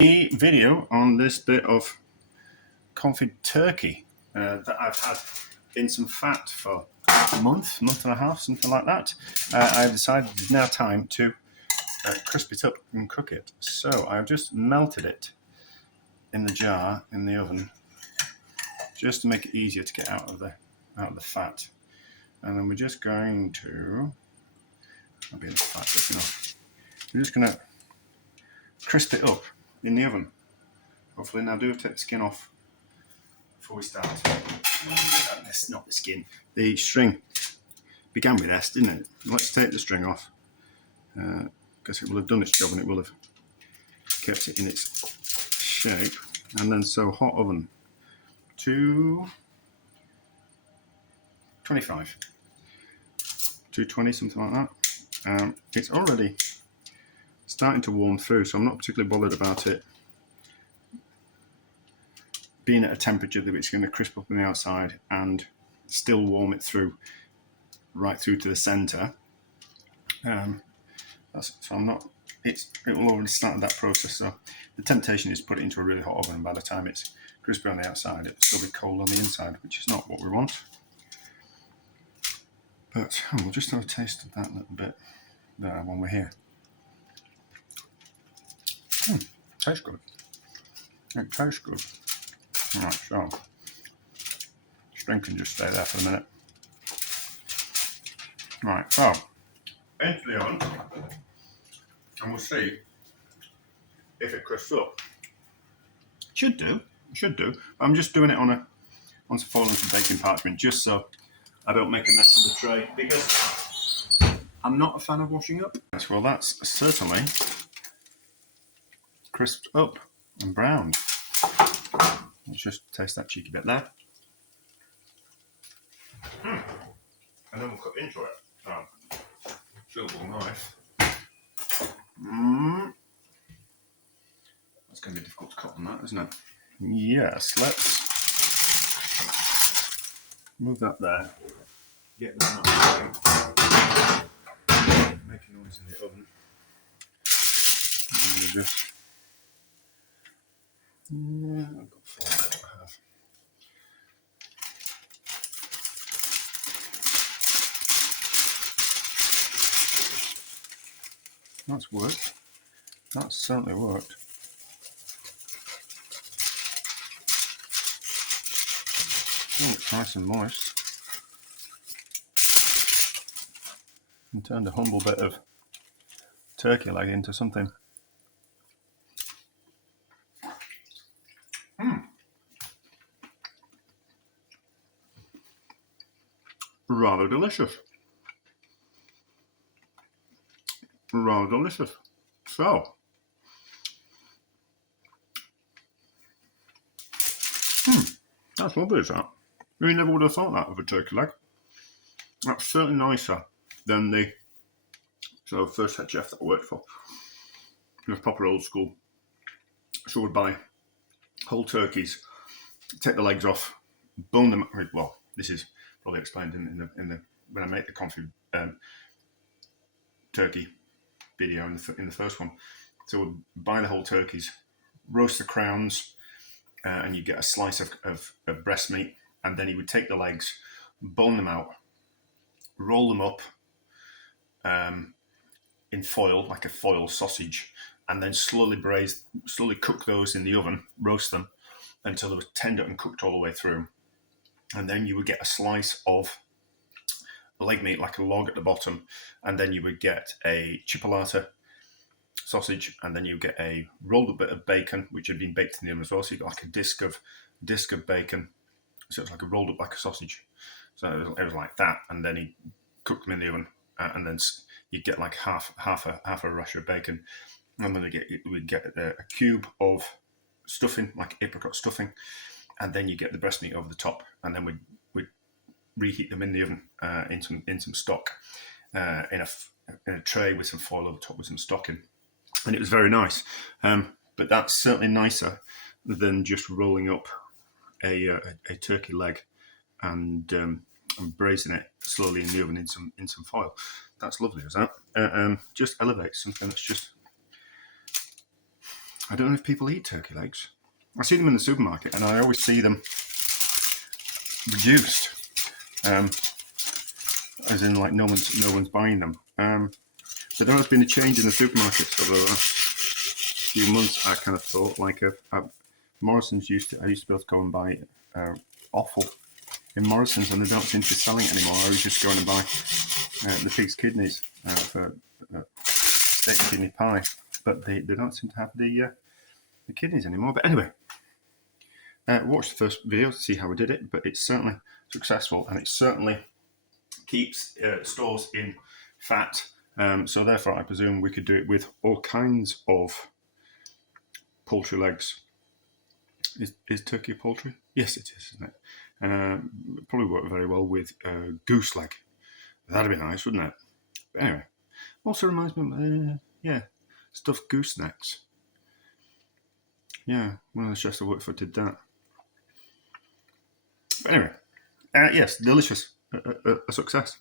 A video on this bit of confit turkey that I've had in some fat for a month and a half, something like that. I decided it's now time to crisp it up and cook it. So I've just melted it in the jar in the oven, just to make it easier to get out of the fat. And then we're just going to, I'll be in the fat enough. We're just going to crisp it up in the oven. Hopefully, now do take the skin off before we start. This, not the skin. The string began with S, didn't it? Let's take the string off, because it will have done its job and it will have kept it in its shape. And then so hot oven, 225, 220, something like that. It's already starting to warm through, so I'm not particularly bothered about it being at a temperature that it's going to crisp up on the outside and still warm it through, right through to the center. So I'm not. It will already start that process. So the temptation is to put it into a really hot oven, and by the time it's crispy on the outside, it'll still be cold on the inside, which is not what we want. But we'll just have a taste of that little bit there when we're here. Tastes good. It tastes good. Right, so string can just stay there for a minute. Right, so into the oven, and we'll see if it crisps up. Should do. I'm just doing it on some foil and some baking parchment, just so I don't make a mess of the tray, because I'm not a fan of washing up. Well, that's certainly crisped up and browned. Let's just taste that cheeky bit there. And then we'll cut into it. Silver knife. That's going to be difficult to cut on that, isn't it? Yes, let's move that there. Get that out. Making noise in the oven. And then just. Yeah, I've got 4 more I have. That's worked. That's certainly worked. Oh, it's nice and moist. And turned a humble bit of turkey leg into something. Rather delicious. So, that's lovely, is that? You never would have thought that of a turkey leg. That's certainly nicer than the first head chef that I worked for. It was proper old school. So we'd buy whole turkeys, take the legs off, bone them. Well, this is probably explained in the when I make the confit turkey video in the first one. So we'd buy the whole turkeys, roast the crowns, and you get a slice of breast meat, and then you would take the legs, bone them out, roll them up in foil, like a foil sausage, and then slowly cook those in the oven, roast them until they were tender and cooked all the way through. And then you would get a slice of leg meat, like a log at the bottom, and then you would get a chipolata sausage, and then you get a rolled up bit of bacon, which had been baked in the oven as well. So you got like a disc of bacon, so it's like a rolled up like a sausage. So it was like that, and then he cooked them in the oven, and then you get like half a rush of bacon, and then we'd get a cube of stuffing, like apricot stuffing, and then you get the breast meat over the top, and then we'd reheat them in the oven in some stock, in a tray with some foil over the top with some stock in, and it was very nice. But that's certainly nicer than just rolling up a turkey leg and braising it slowly in the oven in some foil. That's lovely, is that? Just elevates something that's just I don't know if people eat turkey legs. I see them in the supermarket, and I always see them reduced, as in like no one's buying them. But there has been a change in the supermarkets over the last few months. I kind of thought like Morrison's I used to be able to go and buy offal in Morrison's, and they don't seem to be selling it anymore. I was just going and buy the pig's kidneys for steak and kidney pie, but they don't seem to have the kidneys anymore. But anyway, watch the first video to see how we did it, but it's certainly successful, and it certainly keeps stores in fat. So therefore, I presume we could do it with all kinds of poultry legs. Is turkey a poultry? Yes, it is, isn't it? Probably work very well with goose leg. That'd be nice, wouldn't it? But anyway, also reminds me of, stuffed goosenecks. Yeah, one of the chefs I worked for did that. But anyway, yes, delicious. A success.